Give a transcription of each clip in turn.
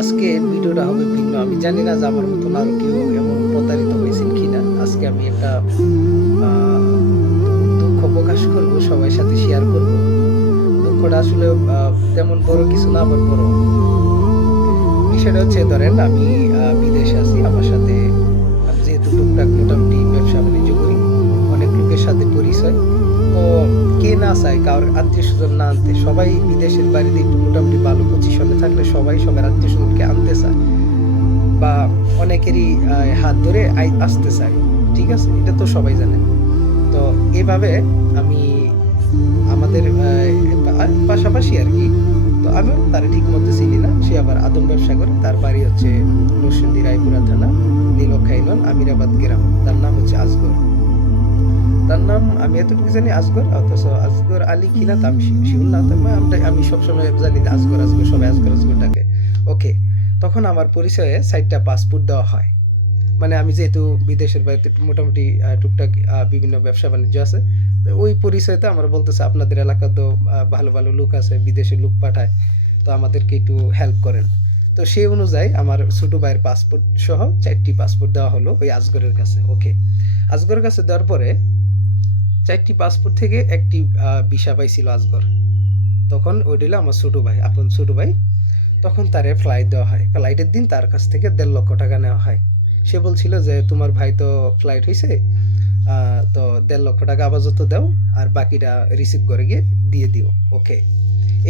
আজকে ভিডিওটা হবে ভিন্ন। আমি জানি না যে আমার মতন আরও কেউ এমন প্রতারিত হয়েছেন কিনা। আজকে আমি একটা দুঃখ প্রকাশ করব সবার সাথে শেয়ার করব। দুঃখটা আসলে তেমন বড় কিছু না, আবার বড়। বিষয়টা হচ্ছে, ধরেন আমি বিদেশে আছি, আমার সাথে যেহেতু টুকটাক মোটামুটি ব্যবসা বাণিজ্য করি, অনেক লোকের সাথে পরিচয়। কে না চায় কারোর আত্মীয় স্বজন না আনতে। সবাই বিদেশের বাড়িতে একটু মোটামুটি ভালো পজিশনে থাকলে সবাই সবার আত্মীয় স্বজনকে আনতে চায়। বা অনেকেরই হাত ধরে আসতে চায়। ঠিক আছে? এটা তো সবাই জানে। তো এভাবে আমি আমাদের পাশাপাশি আর কি, তো আমিও তার ঠিক মতো চিনি না। সে আবার আদম ব্যবসা করে তার বাড়ি হচ্ছে নরসিংদী, রায়পুরা থানা নীলক্ষাইনন আমিরাবাদ গ্রাম। তার নাম হচ্ছে আজগর। তার নাম আমি এতটুকু জানি, আজগর, অথচ আজগর আলী কিনা আমি শিউর না আমরা আমি সবসময় জানি যে আজগর আজগর, সবাই আজগর আজগর ডাকে ওকে, তখন আমার পরিচয়ে সাইটটা পাসপোর্ট দেওয়া হয়। মানে আমি যেহেতু বিদেশের বাড়িতে মোটামুটি টুকটাক বিভিন্ন ব্যবসা বাণিজ্য আছে ওই পরিচয়তে আমার বলতেছে, আপনাদের এলাকার তো ভালো ভালো লোক আছে বিদেশে লোক পাঠায়, তো আমাদেরকে একটু হেল্প করেন। তো সেই অনুযায়ী আমার ছোটো ভাইয়ের পাসপোর্ট সহ চারটি পাসপোর্ট দেওয়া হলো ওই আজগরের কাছে। ওকে, আজগরের কাছে দেওয়ার পরে চারটি পাসপোর্ট থেকে একটি ভিসা পাইছিল আজগর। তখন ওই দিল আমার ছোটো ভাই, আপন ছোটো ভাই। তখন তারে ফ্লাইট দেওয়া হয়। ফ্লাইটের দিন তার কাছ থেকে দেড় লক্ষ টাকা নেওয়া হয়। সে বলছিল যে, তোমার ভাই তো ফ্লাইট হয়েছে তো দেড় লক্ষ টাকা আপাতত দাও, আর বাকিটা রিসিভ করে গিয়ে দিয়ে দিও ওকে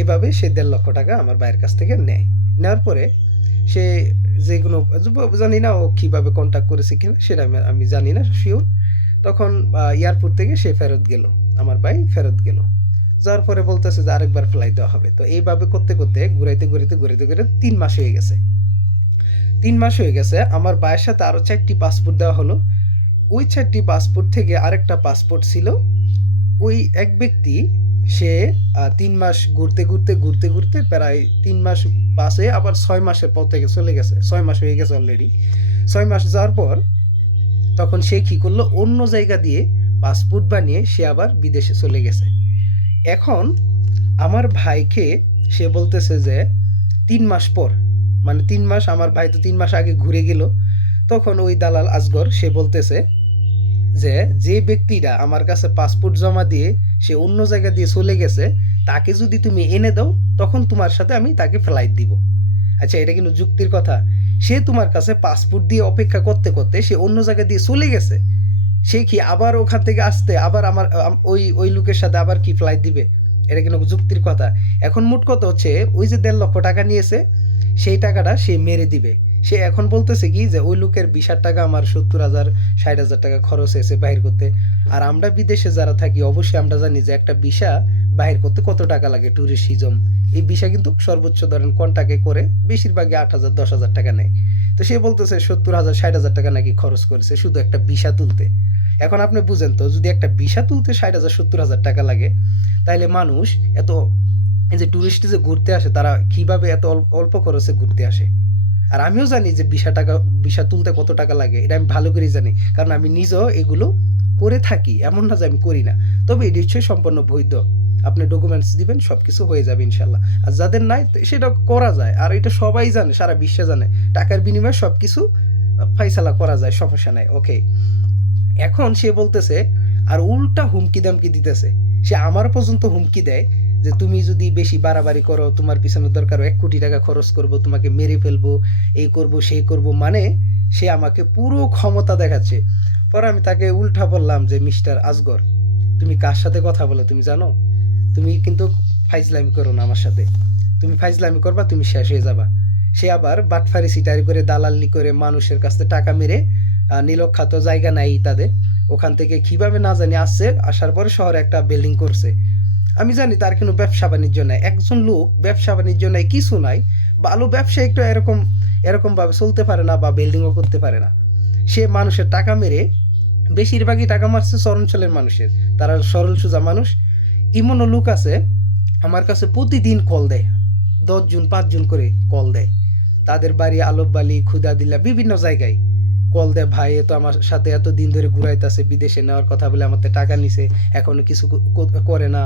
এভাবে সে দেড় লক্ষ টাকা আমার ভাইয়ের কাছ থেকে নেয়। নেওয়ার পরে সে যে কোনো, জানি না ও কীভাবে কন্ট্যাক্ট করেছে কিনা, সেটা আমি আমি জানি না শিওর তখন এয়ারপোর্ট থেকে সে ফেরত গেল, আমার ভাই ফেরত গেল। যাওয়ার পরে বলতেছে যে আরেকবার ফ্লাইট দেওয়া হবে। তো এইভাবে করতে করতে, ঘুরাইতে ঘুরাইতে ঘুরাইতে ঘুরাইতে তিন মাস হয়ে গেছে। তিন মাস হয়ে গেছে, আমার ভাইয়ের সাথে আরও চারটি পাসপোর্ট দেওয়া হলো। ওই চারটি পাসপোর্ট থেকে আরেকটা পাসপোর্ট ছিল। ওই এক ব্যক্তি, সে তিন মাস ঘুরতে ঘুরতে ঘুরতে ঘুরতে প্রায় তিন মাস পাশে আবার ছয় মাসের পর থেকে চলে গেছে। ছয় মাস হয়ে গেছে অলরেডি ছয় মাস যাওয়ার পর তখন সে কী করল? অন্য জায়গা দিয়ে পাসপোর্ট বানিয়ে সে আবার বিদেশে চলে গেছে। এখন আমার ভাইকে সে বলতেছে যে, তিন মাস পর মানে তিন মাস, আমার ভাই তো তিন মাস আগে ঘুরে গেল। তখন ওই দালাল আসগর সে বলতেছে যে যে ব্যক্তিরা আমার কাছে পাসপোর্ট জমা দিয়ে সে অন্য জায়গা দিয়ে চলে গেছে, তাকে যদি তুমি এনে দাও, তখন তোমার সাথে আমি তাকে ফ্লাইট দিব। আচ্ছা এটা কিন্তু যুক্তির কথা। সে তোমার কাছে পাসপোর্ট দিয়ে অপেক্ষা করতে করতে সে অন্য জায়গা দিয়ে চলে গেছে। সে কি আবার ওখান থেকে আসতে, আবার আমার ওই ওই লোকের সাথে আবার কি ফ্লাইট দিবে? এটা কিন্তু যুক্তির কথা? এখন মোট কথা হচ্ছে, ওই যে দেড় লক্ষ টাকা নিয়েছে, সেই টাকাটা সে মেরে দিবে। সে এখন বলতেছে কি যে, ওই লোকের বিশ টাকা আমার সত্তর হাজার, ষাট হাজার টাকা খরচ হয়েছে বাহির করতে। আর আমরা বিদেশে যারা থাকি, অবশ্যই আমরা জানি যে একটা ভিসা বাহির করতে কত টাকা লাগে ট্যুরিস্টিজম এই বিষয় কিন্তু সর্বোচ্চ ধরেন কন্টাকে করে বেশিরভাগই আট হাজার, দশ হাজার টাকা নেয়। তো সে বলতেছে সত্তর হাজার, ষাট হাজার টাকা নাকি খরচ করেছে শুধু একটা ভিসা তুলতে। এখন আপনি বুঝেন তো, যদি একটা ভিসা তুলতে ষাট হাজার, সত্তর হাজার টাকা লাগে তাহলে মানুষ এত এই যে ট্যুরিস্ট যে ঘুরতে আসে, তারা কীভাবে এত অল্প খরচে ঘুরতে আসে? আর আমিও জানি যে ভিসা টাকা, ভিসা তুলতে কত টাকা লাগে, এটা আমি ভালো করেই জানি। কারণ আমি নিজেও এগুলো করে থাকি, এমন না যে আমি করি না। তবে এটি হচ্ছে সম্পূর্ণ বৈধ। আপনি ডকুমেন্টস দিবেন সব কিছু হয়ে যাবে ইনশাল্লাহ। আর যাদের নাই সেটা করা যায়। আর এটা সবাই জানে, সারা বিশ্বে জানে। টাকার বিনিময়ে সব কিছু ফাইসালা করা যায়, সমস্যা নাই ওকে এখন সে বলতেছে, আর উল্টা হুমকি দামকি দিতেছে। সে আমার পর্যন্ত হুমকি দেয় যে, তুমি যদি বেশি বাড়াবাড়ি করো, তোমার পিছনে দরকার এক কোটি টাকা খরচ করব, তোমাকে মেরে ফেলব, এই করব, সেই করব। মানে সে আমাকে পুরো ক্ষমতা দেখাচ্ছে। পরে আমি তাকে উল্টা বললাম যে, মিস্টার আজগর, তুমি কার সাথে কথা বলো, তুমি জানো? তুমি কিন্তু ফাইজলামি করো না আমার সাথে। তুমি ফাইজলামি করবা, তুমি শেষ হয়ে যাবা। সে আবার বাটফারি সিটারি করে, দালালি করে মানুষের কাছ থেকে টাকা মেরে নীলক্ষাত জায়গা নাই তাদের। ওখান থেকে কীভাবে না জানি আসছে, আসার পরে শহরে একটা বিল্ডিং করছে। আমি জানি তার কোনো ব্যবসা বাণিজ্য নাই। একজন লোক ব্যবসা বাণিজ্য নাই, কিছু নাই। ভালো ব্যবসা একটু এরকম, এরকমভাবে চলতে পারে না বা বিল্ডিংও করতে পারে না। সে মানুষের টাকা মেরে, বেশিরভাগই টাকা মারছে চরঞ্চলের মানুষের। তারা সরল সোজা মানুষ। এমনও লোক আছে, আমার কাছে প্রতিদিন কল দেয় দশজন পাঁচজন করে কল দেয়। তাদের বাড়ি আলববালি ক্ষুদা দিলা বিভিন্ন জায়গায় কল দেয়, ভাই, এ তো আমার সাথে এত দিন ধরে ঘুরাইতেছে, বিদেশে নেওয়ার কথা বলে আমার টাকা নিছে, এখনও কিছু করে না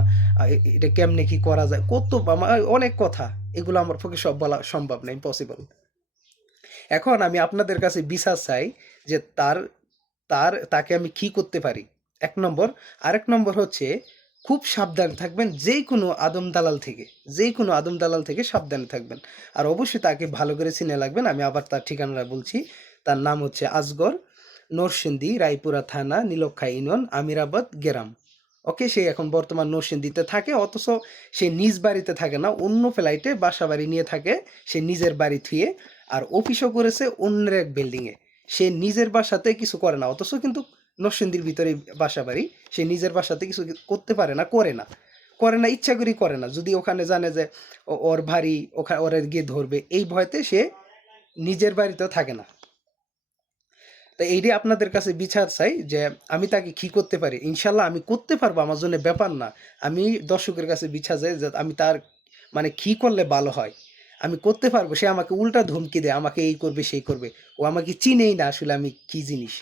এটা কেমনে কি করা যায়? কত আমার অনেক কথা, এগুলো আমার পক্ষে সব বলা সম্ভব না ইম্পসিবল এখন আমি আপনাদের কাছে বিশ্বাস চাই যে তার তার, তাকে আমি কি করতে পারি? এক নম্বর। আরেক নম্বর হচ্ছে খুব সাবধান থাকবেন যে কোনো আদম দালাল থেকে যে কোনো আদম দালাল থেকে সাবধানে থাকবেন। আর অবশ্যই তাকে ভালো করে চিনে লাগবেন আমি আবার তার ঠিকানাটা বলছি। তার নাম হচ্ছে আজগর নরসিংদী, রায়পুরা থানা, নীলক্ষা ইউনিয়ন, আমিরাবাদ, গেরাম। ওকে, সে এখন বর্তমান নরসিংদীতে থাকে, অথচ সে নিজ বাড়িতে থাকে না, অন্য ফ্লাইটে বাসা বাড়ি নিয়ে থাকে, সে নিজের বাড়ি থুয়ে, আর অফিসও করেছে অন্যের এক বিল্ডিংয়ে সে নিজের বাসাতে কিছু করে না, অথচ কিন্তু নরসিংদীর ভিতরে বাসা বাড়ি, সে নিজের বাসাতে কিছু করতে পারে না, করে না। করে না, ইচ্ছা করেই করে না। যদি ওখানে জানে যে ওর ভারী ওখানে ওরা গিয়ে ধরবে, এই ভয়তে সে নিজের বাড়িতেও থাকে না। তো এইটাই আপনাদের কাছে বিচার চাই যে আমি তাকে কি করতে পারি। ইনশাল্লাহ আমি করতে পারব, আমার জন্য ব্যাপার না। আমি দর্শকের কাছে বিচার চাই যে আমি তার মানে কি করলে ভালো হয়। আমি করতে পারব, সে আমাকে উল্টা ধমকি দেয়, আমাকে এই করবে, সেই করবে। ও আমাকে চিনেই না আসলে আমি কি জিনিস।